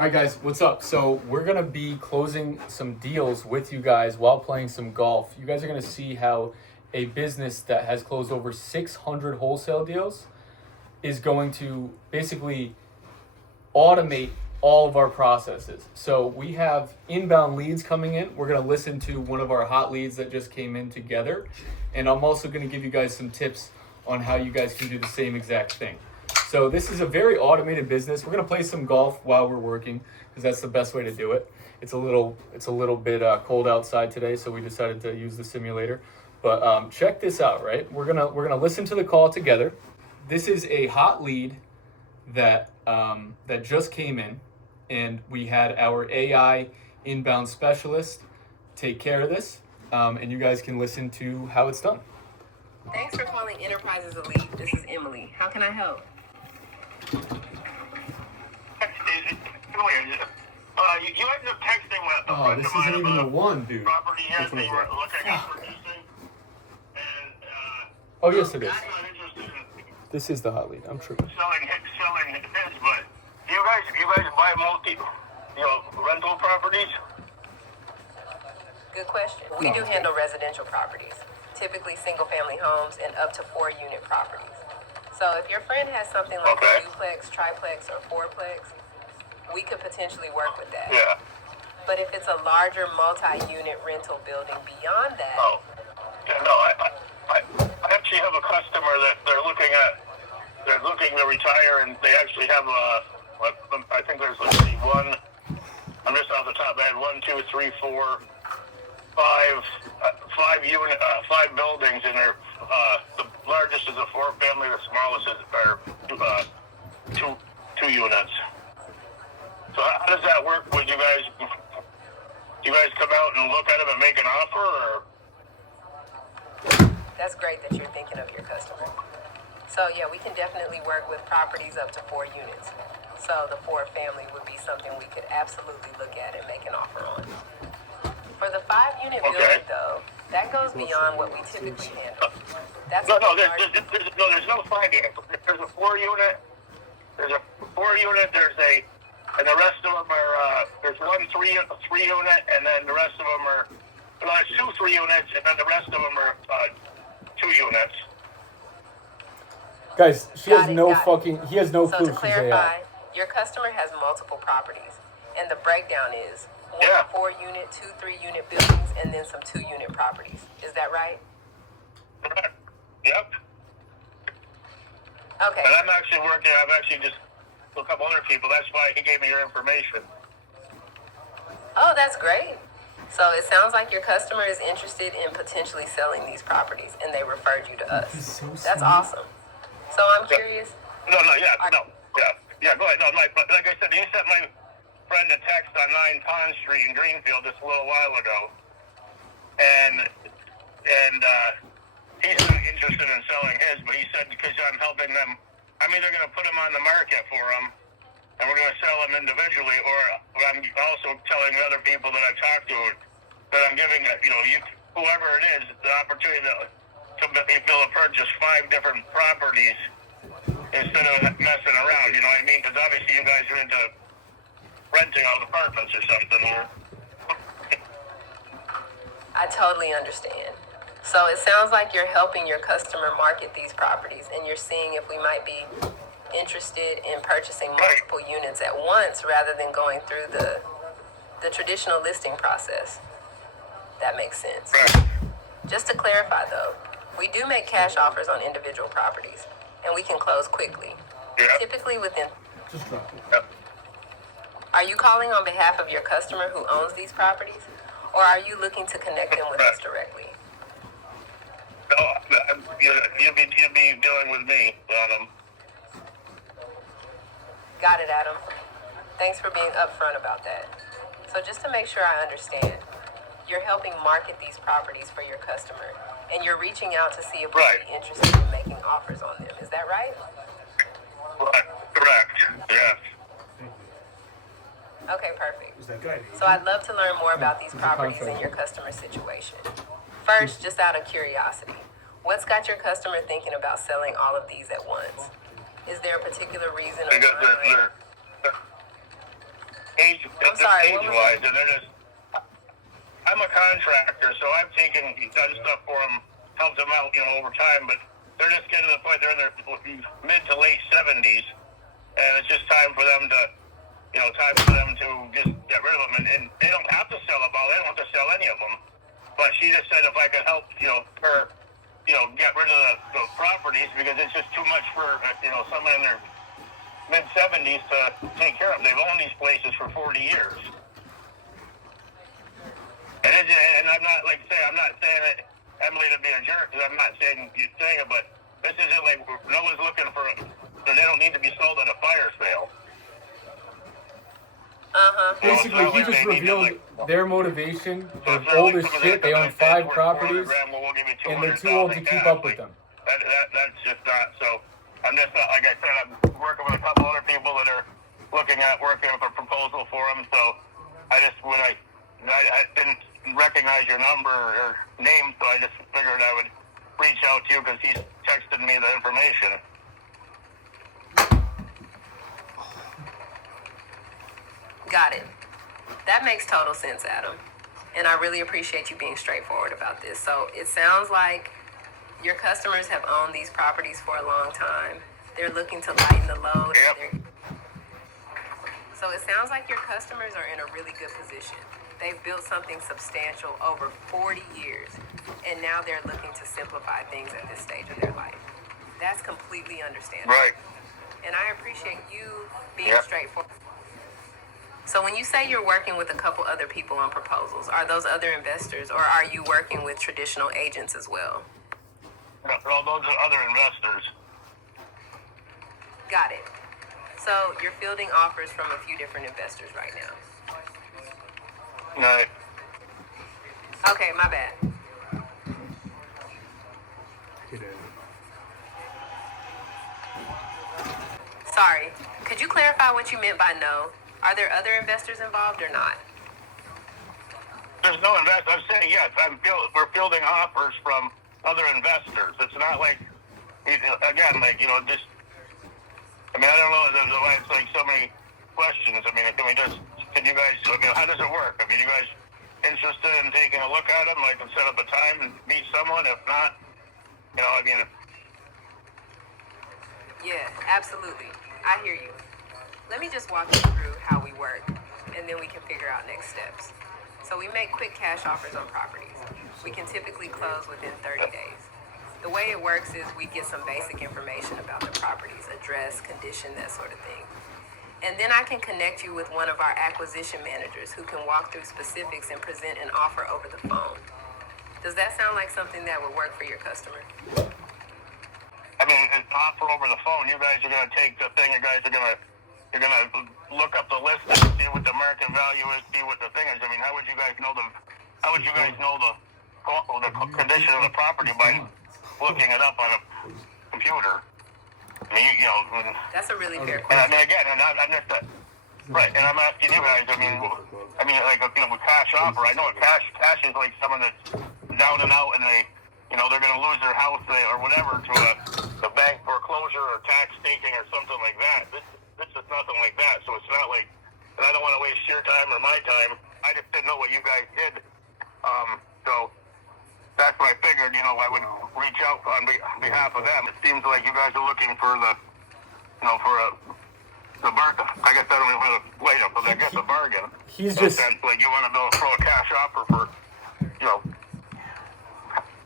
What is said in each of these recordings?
All right, guys, what's up? So we're gonna be closing some deals with you guys while playing some golf. You guys are gonna see how a business that has closed over 600 wholesale deals is going to basically automate all of our processes. So we have inbound leads coming in. We're gonna listen to one of our hot leads that just came in together. And I'm also gonna give you guys some tips on how you guys can do the same exact thing. So this is a very automated business. We're gonna play some golf while we're working because that's the best way to do it. It's a little bit cold outside today, so we decided to use the simulator. But check this out, right? We're gonna listen to the call together. This is a hot lead that just came in, and we had our AI inbound specialist take care of this, and you guys can listen to how it's done. Thanks for calling Enterprises Elite. This is Emily. How can I help? You ended up texting with a friend this of mine isn't even the about one, dude. property here Which one that is you were that? looking at purchasing, and Oh, yes, it is. I'm not interested in This is the hot lead. I'm true. selling his, but you guys buy rental properties? Good question. We do handle residential properties, typically single-family homes and up to 4-unit properties. So if your friend has something like a duplex, triplex, or fourplex, we could potentially work with that. Yeah. But if it's a larger multi-unit rental building beyond that, I actually have a customer that they're looking to retire, and they actually have I think there's one. I'm just off the top of my head. 1, 2, 3, 4, 5 buildings in there. The largest is a 4-family. The smallest are two units. So how does that work? Would you guys come out and look at them and make an offer, or? that's great that you're thinking of your customer. So yeah, we can definitely work with properties up to 4 units. So the 4-family would be something we could absolutely look at and make an offer on. For the 5-unit building, though, that goes beyond what we typically handle. That's There's no 5-unit. There's a 4-unit. There's a 4-unit. And the rest of them are there's 1 3-unit, and then the rest of them are there's 2 3-units, and then the rest of them are 2 units. Guys, he has no clue So to she's clarify, AI. your customer has multiple properties, and the breakdown is 1 4-unit, 2 3-unit buildings, and then some 2-unit properties. Is that right? Correct. Yep. Okay. And I've actually just a couple other people. That's why he gave me your information. Oh, that's great. So it sounds like your customer is interested in potentially selling these properties, and they referred you to us. That's awesome. So I'm curious. Yeah, go ahead. No, like I said, you sent my friend a text on 9 Pond Street in Greenfield just a little while ago, and he's not interested in selling his, but he said because I'm helping them, I'm either going to put them on the market for them, and we're going to sell them individually, or I'm also telling the other people that I've talked to that I'm giving whoever it is the opportunity to be able to purchase 5 different properties instead of messing around. You know what I mean? Because obviously you guys are into renting out apartments or something. I totally understand. So it sounds like you're helping your customer market these properties, and you're seeing if we might be interested in purchasing multiple units at once rather than going through the traditional listing process. That makes sense. Just to clarify, though, we do make cash offers on individual properties, and we can close quickly. Typically within... Just drop it. Are you calling on behalf of your customer who owns these properties, or are you looking to connect them with us directly? No, you'll be dealing with me, Adam. Got it, Adam. Thanks for being upfront about that. So just to make sure I understand, you're helping market these properties for your customer, and you're reaching out to see if we'd be interested in making offers on them. Is that right? Correct. Yes. Okay, perfect. So I'd love to learn more about these properties and your customer situation. First, just out of curiosity, what's got your customer thinking about selling all of these at once? Is there a particular reason or Because timeline? I'm sorry, what was age-wise, and they're just. I'm a contractor, so I've done stuff for them, helped them out, over time. But they're just getting to the point they're in their mid to late 70s, and it's just time for them to, just get rid of them. And they don't have to sell them all. They don't have to sell any of them. But she just said if I could help, her, get rid of the properties because it's just too much for, someone in their mid 70s to take care of. They've owned these places for 40 years. And I'm not I'm not saying that Emily to be a jerk because I'm not saying you're saying it, but this isn't like no one's looking for it. So they don't need to be sold at a fire sale. Basically, he just revealed their motivation. They're old as shit. They own 5 properties, and they're too old to keep up with them. That's just not. So I'm just like I said, I'm working with a couple other people that are looking at working with a proposal for them. So I didn't recognize your number or name, so I just figured I would reach out to you because he's texted me the information. Got it. That makes total sense, Adam. And I really appreciate you being straightforward about this. So it sounds like your customers have owned these properties for a long time. They're looking to lighten the load. Yep. So it sounds like your customers are in a really good position. They've built something substantial over 40 years, and now they're looking to simplify things at this stage of their life. That's completely understandable. Right. And I appreciate you being straightforward. So when you say you're working with a couple other people on proposals, are those other investors, or are you working with traditional agents as well? No, those are other investors. Got it. So you're fielding offers from a few different investors right now. Right. Okay, my bad. Sorry. Could you clarify what you meant by no? Are there other investors involved or not? There's no investor. I'm saying yes. We're fielding offers from other investors. It's not like, again, just. I mean, I don't know. There's why it's like so many questions. I mean, can you guys? How does it work? I mean, you guys interested in taking a look at them? I can set up a time and meet someone. If not, Yeah, absolutely. I hear you. Let me just walk you through how we work, and then we can figure out next steps. So we make quick cash offers on properties. We can typically close within 30 days. The way it works is we get some basic information about the property's address, condition, that sort of thing. And then I can connect you with one of our acquisition managers who can walk through specifics and present an offer over the phone. Does that sound like something that would work for your customer? I mean, an offer over the phone. You guys are going to take the thing. You're going to look up the list and see what the market value is, see what the thing is. I mean, how would you guys know the condition of the property by looking it up on a computer? I mean, That's a really fair and I question. mean, again, and I'm just right. And I'm asking you guys. I mean, with cash offer, I know cash is like someone that's down and out, and they're going to lose their house or whatever to a bank foreclosure or tax staking or something like that. This is nothing like that. So it's not like, and I don't want to waste your time or my time. I just didn't know what you guys did. So that's what I figured, I would reach out on behalf of them. It seems like you guys are looking for the bargain. I guess I don't even want to wait up, but I guess a bargain. He's just like you want to throw a cash offer for,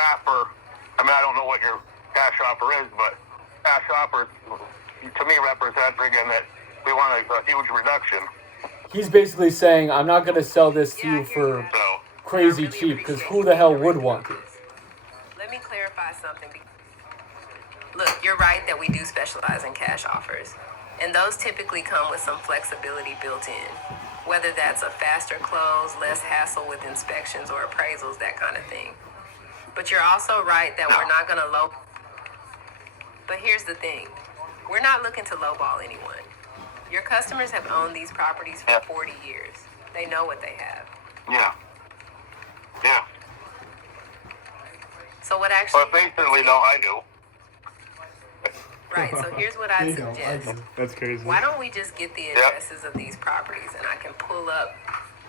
half or, I mean, I don't know what your cash offer is, but cash offers to me represent, again, that we want a huge reduction. he's basically saying, I'm not going to sell this to you for So, crazy I really cheap, because appreciate who the hell you would want it? Let me clarify something. Look, you're right that we do specialize in cash offers, and those typically come with some flexibility built in, whether that's a faster close, less hassle with inspections or appraisals, that kind of thing. But you're also right that we're not going to low. But here's the thing. We're not looking to lowball anyone. Your customers have owned these properties for 40 years. They know what they have. Yeah. So what actually... Well, basically, no, I do. Right, so here's what I suggest. That's crazy. Why don't we just get the addresses of these properties and I can pull up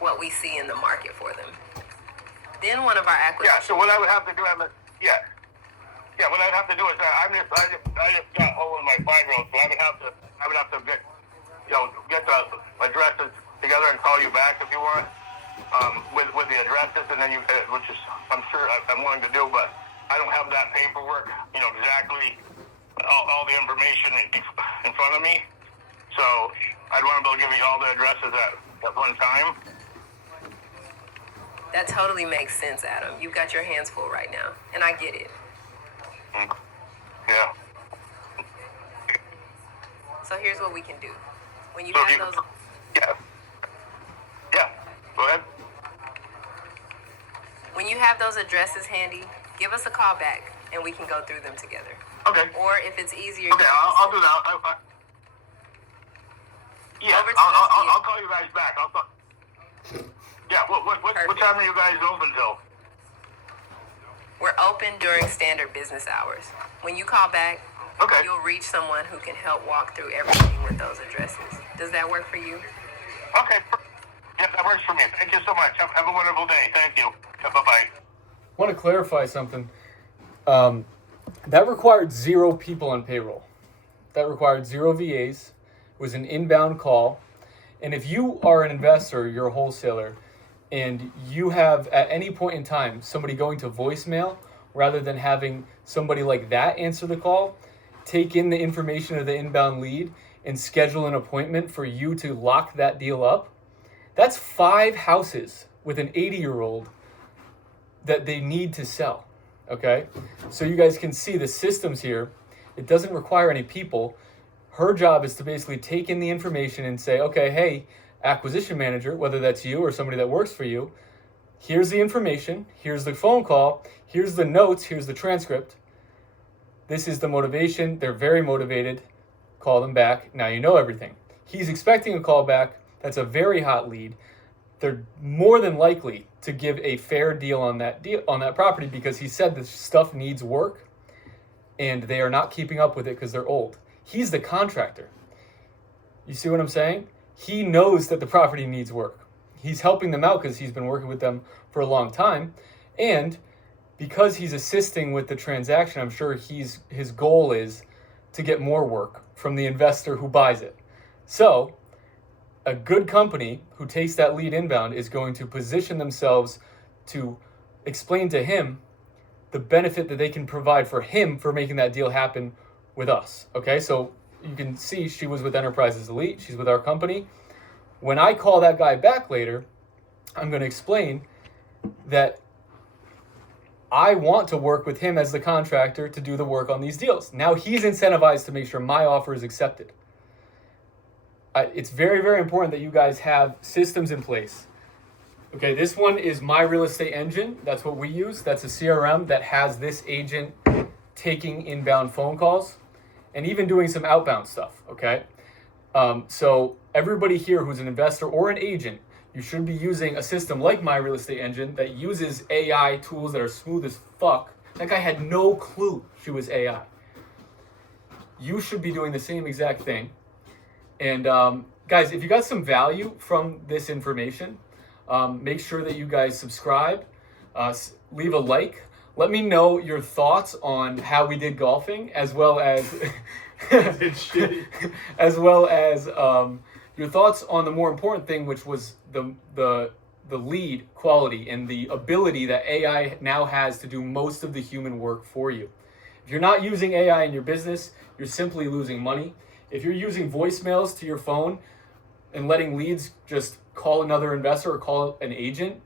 what we see in the market for them. Then one of our acquisitions. Yeah, so what I would have to do, what I'd have to do is I just got hold of my payroll, so I would have to get the addresses together and call you back if you want, with the addresses, and then which is I'm sure I'm willing to do, but I don't have that paperwork, exactly all the information in front of me, so I'd want to be able to give you all the addresses at one time. That totally makes sense, Adam. You've got your hands full right now, and I get it. Yeah. So here's what we can do. When you So have those, yeah. Go ahead. when you have those addresses handy, give us a call back, and we can go through them together. Okay. Or if it's easier, Okay, I'll do that. I'll call you guys back. Yeah. What time are you guys open till? We're open during standard business hours. When you call back, Okay. you'll reach someone who can help walk through everything with those addresses. Does that work for you? Okay. Yeah, that works for me. Thank you so much. Have a wonderful day. Thank you. Bye-bye. I want to clarify something. That required 0 people on payroll. That required 0 VAs. It was an inbound call. And if you are an investor, you're a wholesaler, and you have at any point in time somebody going to voicemail rather than having somebody like that answer the call, take in the information of the inbound lead and schedule an appointment for you to lock that deal up, that's 5 houses with an 80-year-old that they need to sell, okay? So you guys can see the systems here. It doesn't require any people. Her job is to basically take in the information and say, okay, hey, acquisition manager, whether that's you or somebody that works for you, here's the information, here's the phone call, here's the notes, here's the transcript. This is the motivation. They're very motivated. Call them back. Now you know everything. He's expecting a call back. That's a very hot lead. They're more than likely to give a fair deal on that property because he said the stuff needs work and they are not keeping up with it because they're old. He's the contractor. You see what I'm saying? He knows that the property needs work. He's helping them out because he's been working with them for a long time. And because he's assisting with the transaction, I'm sure his goal is to get more work from the investor who buys it. So a good company who takes that lead inbound is going to position themselves to explain to him the benefit that they can provide for him for making that deal happen with us. Okay, so you can see she was with Enterprises Elite. She's with our company. When I call that guy back later, I'm going to explain that I want to work with him as the contractor to do the work on these deals. Now he's incentivized to make sure my offer is accepted. It's very, very important that you guys have systems in place. Okay, this one is My Real Estate Engine. That's what we use. That's a CRM that has this agent taking inbound phone calls and even doing some outbound stuff, okay? So everybody here who's an investor or an agent, you should be using a system like My Real Estate Engine that uses AI tools that are smooth as fuck. That guy had no clue she was AI. You should be doing the same exact thing. And guys, if you got some value from this information, make sure that you guys subscribe, leave a like. Let me know your thoughts on how we did golfing, as well as your thoughts on the more important thing, which was the lead quality and the ability that AI now has to do most of the human work for you. If you're not using AI in your business, you're simply losing money. If you're using voicemails to your phone and letting leads just call another investor or call an agent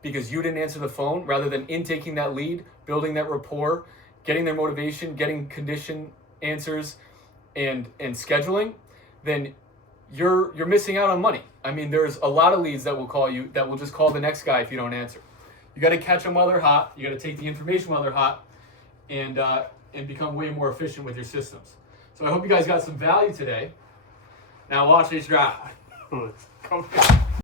because you didn't answer the phone, rather than intaking that lead, building that rapport, getting their motivation, getting condition answers, and scheduling, then you're missing out on money. I mean, there's a lot of leads that will call you that will just call the next guy if you don't answer. You got to catch them while they're hot. You got to take the information while they're hot, and become way more efficient with your systems. So I hope you guys got some value today. Now watch this drive.